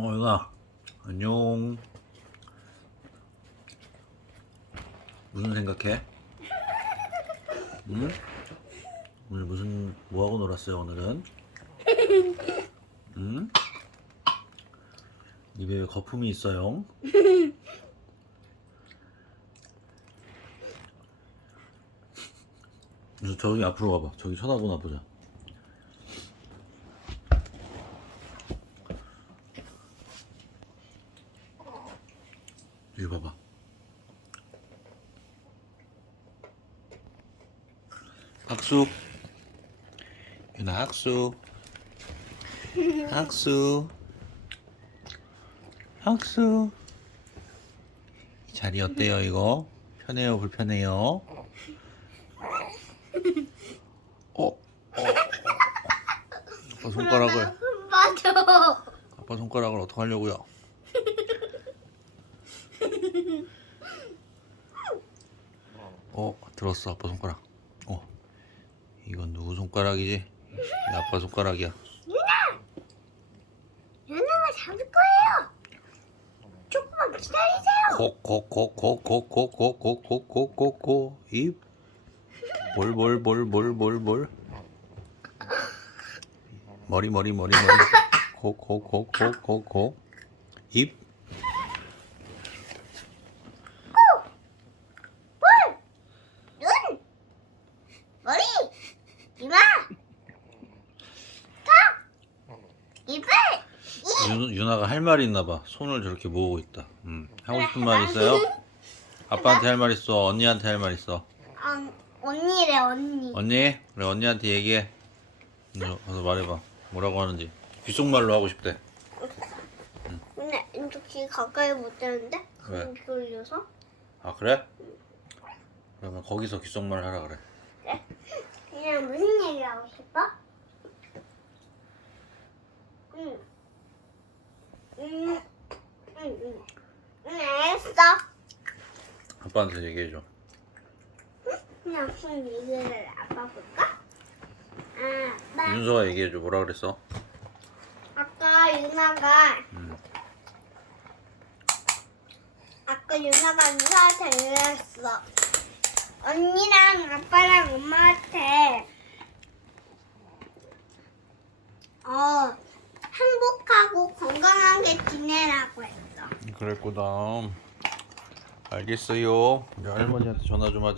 어, 연아. 안녕. 무슨 생각해? 응? 오늘 무슨, 뭐하고 놀았어요, 오늘은? 응? 입에 왜 거품이 있어요? 저- 저기 앞으로 가봐. 저기 쳐다보나 보자. 여기 봐봐. 학수. 유나 학수. 학수. 학수. 이 자리 어때요, 이거? 편해요, 불편해요? 어? 어? 아빠 손가락을, 맞아. 아빠 손가락을 어떡하려고요? 어, 들었어, 아빠 손가락. 어, 이건 누구 손가락이지? 이 아빠 손가락이야. 연아가 잡을 거예요. 조금만 기다리세요. 코코코코코코코코코코코 입. 볼볼볼볼볼볼. 머리 머리 머리 머리. 코코코코코코 입. 눈, 머리, 이마, 턱, 입을, 윤아가 할 말이 있나 봐. 손을 저렇게 모으고 있다. 음. 하고 싶은 말 있어요? 아빠한테 할 말 있어. 언니한테 할 말 있어. 음, 언니래 언니. 언니, 그래 언니한테 얘기해. 이제 가서 말해봐. 뭐라고 하는지. 귓속말로 하고 싶대. 근데 이렇게 가까이 못 되는데? 왜? 감기 걸려서? 아 그래? 그러면 거기서 귓속말 하라 그래. 그냥 무슨 얘기 하고 싶어? 응. 응. 응, 응. 응, 알겠어. 아빠한테 얘기해줘. 그냥 무슨 얘기를 아빠 볼까? 아, 아빠. 윤서가 얘기해줘. 뭐라 그랬어? 아까 유나가 음. 아까 유나가 유나한테 이랬어. 언니랑 아빠랑 엄마한테 어 행복하고 건강하게 지내라고 했어. 그랬구나. 알겠어요. 할머니한테 전화 좀 하자.